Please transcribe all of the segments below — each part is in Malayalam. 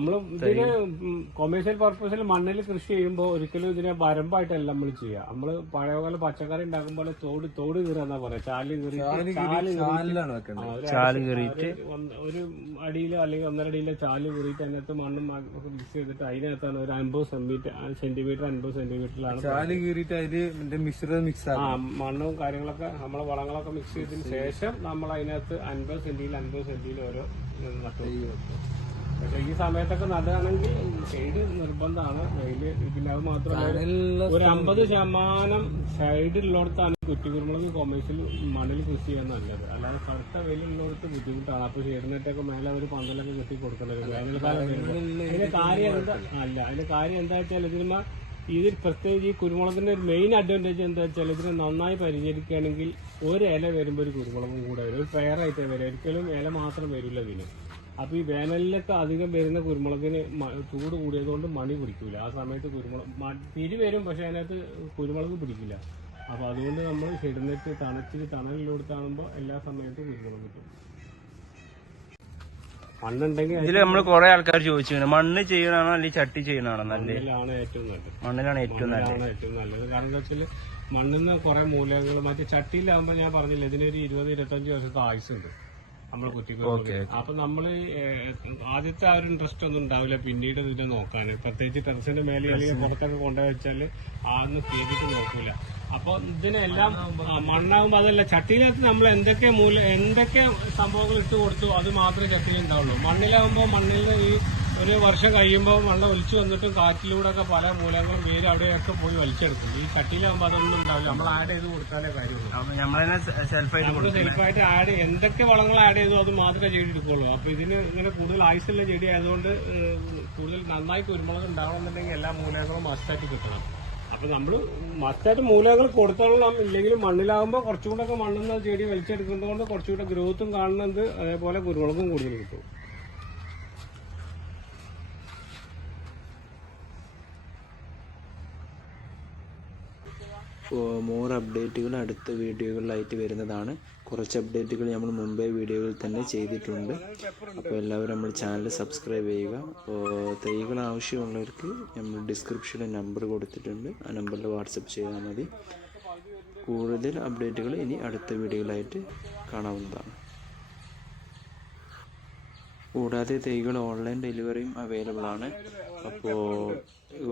നമ്മൾ ഇതിന് കൊമേഴ്ഷ്യൽ പർപ്പസിൽ മണ്ണിൽ കൃഷി ചെയ്യുമ്പോൾ ഒരിക്കലും ഇതിനെ വരമ്പായിട്ടല്ല നമ്മൾ ചെയ്യുക നമ്മൾ പഴയകാല പച്ചക്കറി ഉണ്ടാക്കുമ്പോൾ തോട് തോട് കീറാന്നാ പറയാ. ചാൽ കീറി ചാൽ കീറിയിട്ട് ഒരു അടിയിലോ അല്ലെങ്കിൽ ഒന്നര അടിയിലോ ചാൽ കീറിയിട്ട് അതിനകത്ത് മണ്ണും മിക്സ് ചെയ്തിട്ട് അതിനകത്താണ് ഒരു അൻപത് സെന്റിമീറ്റർ സെന്റിമീറ്റർ അൻപത് സെന്റിമീറ്ററിലാണ് ചാൽ കീറിയിട്ട് അതിൽ മിശ്രിതം മിക്സ് ആ ആക്കും. മണ്ണും കാര്യങ്ങളൊക്കെ നമ്മളെ വളങ്ങളൊക്കെ മിക്സ് ചെയ്തതിന് ശേഷം നമ്മൾ അതിനകത്ത് അൻപത് സെന്റിയിൽ അൻപത് സെന്റിയിൽ ഓരോ നട്ടു. പക്ഷെ ഈ സമയത്തൊക്കെ നടുകയാണെങ്കിൽ ഷെയ്ഡ് നിർബന്ധമാണ്. വെയിൽ പിന്നെ അത് മാത്രമല്ല ഒരു അമ്പത് ശതമാനം ഷെയ്ഡുള്ളിടത്താണ് കുറ്റിക്കുരുമുളക് കൊമേഴ്സ്യൽ മണ്ണിൽ കൃഷി ചെയ്യാൻ നല്ലത്. അല്ലാതെ കറുത്ത വെയിലുള്ളിടത്ത് ബുദ്ധിമുട്ടാണ്. അപ്പൊ ഷെയ്ഡിനെറ്റൊക്കെ മേലെ ഒരു പന്തലൊക്കെ കൃഷി കൊടുക്കേണ്ടത് വേനൽക്കാലം അതിന്റെ കാര്യം എന്താ അല്ല അതിന്റെ കാര്യം എന്താ വെച്ചാൽ ഇതിന്മ ഇതിൽ പ്രത്യേകിച്ച് ഈ കുരുമുളകിന്റെ ഒരു മെയിൻ അഡ്വാന്റേജ് എന്താ വെച്ചാൽ ഇതിനെ നന്നായി പരിചരിക്കുകയാണെങ്കിൽ ഒരു ഇല വരുമ്പോൾ ഒരു കുരുമുളകും കൂടെ വരും. ഒരു പെയറായിട്ടേ വരും. ഒരിക്കലും ഇല മാത്രം വരില്ല ഇതിന്. അപ്പൊ ഈ വേനലിലൊക്കെ അധികം വരുന്ന കുരുമുളകിന് ചൂട് കൂടിയതുകൊണ്ട് മണി പിടിക്കൂല. ആ സമയത്ത് കുരുമുളക് തിരി വരും പക്ഷെ അതിനകത്ത് കുരുമുളക് പിടിക്കില്ല. അപ്പൊ അതുകൊണ്ട് നമ്മൾ ഷെഡിനെറ്റ് തണലിൽ തണലിലോടുത്താകുമ്പോൾ എല്ലാ സമയത്തും കുരുമുളക് കിട്ടും. മണ്ണുണ്ടെങ്കിൽ ഇതിൽ നമ്മൾ കുറെ ആൾക്കാർ ചോദിച്ചു മണ്ണ് ചെയ്യണാണോ അല്ലെങ്കിൽ ചട്ടി ചെയ്യണാണോ നല്ലത്? നല്ലത്. മണ്ണിലാണ് ഏറ്റവും നല്ലത്. ഏറ്റവും നല്ലത്. കാരണം എന്താ മണ്ണിൽ മണ്ണിന്ന് കുറെ മൂലകങ്ങൾ മറ്റേ ചട്ടിയിലാകുമ്പോൾ ഞാൻ പറഞ്ഞില്ല ഇതിനൊരു ഇരുപത് ഇരുപത്തഞ്ച് വർഷത്തെ ആയുസുണ്ട് നമ്മൾ കുറ്റിക്ക് അപ്പൊ നമ്മൾ ആദ്യത്തെ ആ ഒരു ഇൻട്രസ്റ്റ് ഒന്നും ഉണ്ടാവില്ല. പിന്നീട് ഇതിനെ നോക്കാൻ പ്രത്യേകിച്ച് ടെറസിന്റെ മേലെ അല്ലെങ്കിൽ പുറത്തൊക്കെ കൊണ്ടുപോയി വെച്ചാൽ ആന്ന് കയറിയിട്ട് നോക്കൂല. അപ്പൊ ഇതിനെല്ലാം മണ്ണാകുമ്പോ അതല്ല. ചട്ടിയിലകത്ത് നമ്മൾ എന്തൊക്കെ മൂല എന്തൊക്കെ സംഭവങ്ങൾ ഇട്ട് കൊടുത്തു അത് മാത്രമേ ചട്ടിയിൽ ഉണ്ടാവുള്ളൂ. മണ്ണിലാകുമ്പോൾ മണ്ണിൽ ഈ ഒരു വർഷം കഴിയുമ്പോൾ മണ്ണ് ഒലിച്ചു വന്നിട്ടും കാറ്റിലൂടെ ഒക്കെ പല മൂലങ്ങളും വേര് അവിടെയൊക്കെ പോയി വലിച്ചെടുക്കും. ഈ ചട്ടിയിലാകുമ്പോൾ അതൊന്നും ഉണ്ടാവില്ല. നമ്മൾ ആഡ് ചെയ്ത് കൊടുത്താലേ കാര്യമുള്ളൂ. സെൽഫായിട്ട് ആഡ് എന്തൊക്കെ വളങ്ങൾ ആഡ് ചെയ്തു അത് മാത്രമേ ചെടി എടുക്കുള്ളൂ അപ്പൊ ഇതിന് ഇങ്ങനെ കൂടുതൽ ആയുസുള്ള ചെടി ആയതുകൊണ്ട് കൂടുതൽ കൂടുതൽ നന്നായി കുരുമുളക് ഉണ്ടാവണമെന്നുണ്ടെങ്കിൽ എല്ലാ മൂലങ്ങളും മസ്റ്റായിട്ട് കിട്ടണം. അപ്പൊ നമ്മൾ മസ്റ്റായിട്ട് മൂലകൾ കൊടുത്തോളണം ഇല്ലെങ്കിൽ മണ്ണിലാകുമ്പോൾ കുറച്ചുകൂടെ ഒക്കെ മണ്ണെന്ന ചെടി വലിച്ചെടുക്കുന്നതുകൊണ്ട് കുറച്ചുകൂടെ ഗ്രോത്തും കാണുന്നത് അതേപോലെ കുരുമുളകും കൂടുതൽ കിട്ടും. മോർ അപ്ഡേറ്റുകൾ അടുത്ത വീഡിയോകളിലായിട്ട് വരുന്നതാണ്. കുറച്ച് അപ്ഡേറ്റുകൾ നമ്മൾ മുമ്പേ വീഡിയോകളിൽ തന്നെ ചെയ്തിട്ടുണ്ട്. അപ്പോൾ എല്ലാവരും നമ്മുടെ ചാനൽ സബ്സ്ക്രൈബ് ചെയ്യുക. അപ്പോൾ തൈകൾ ആവശ്യമുള്ളവർക്ക് നമ്മൾ ഡിസ്ക്രിപ്ഷനിൽ നമ്പർ കൊടുത്തിട്ടുണ്ട്. ആ നമ്പറിൽ വാട്സപ്പ് ചെയ്താൽ മതി. കൂടുതൽ അപ്ഡേറ്റുകൾ ഇനി അടുത്ത വീഡിയോകളായിട്ട് കാണാവുന്നതാണ്. കൂടാതെ തൈകൾ ഓൺലൈൻ ഡെലിവറിയും അവൈലബിൾ ആണ്. അപ്പോൾ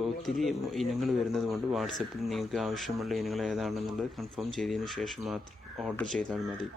ഒത്തിരി ഇനങ്ങൾ വരുന്നത് കൊണ്ട് വാട്സപ്പിൽ നിങ്ങൾക്ക് ആവശ്യമുള്ള ഇനങ്ങൾ ഏതാണെന്നുള്ളത് കൺഫേം ചെയ്തതിന് ശേഷം മാത്രം ഓർഡർ ചെയ്താൽ മതി.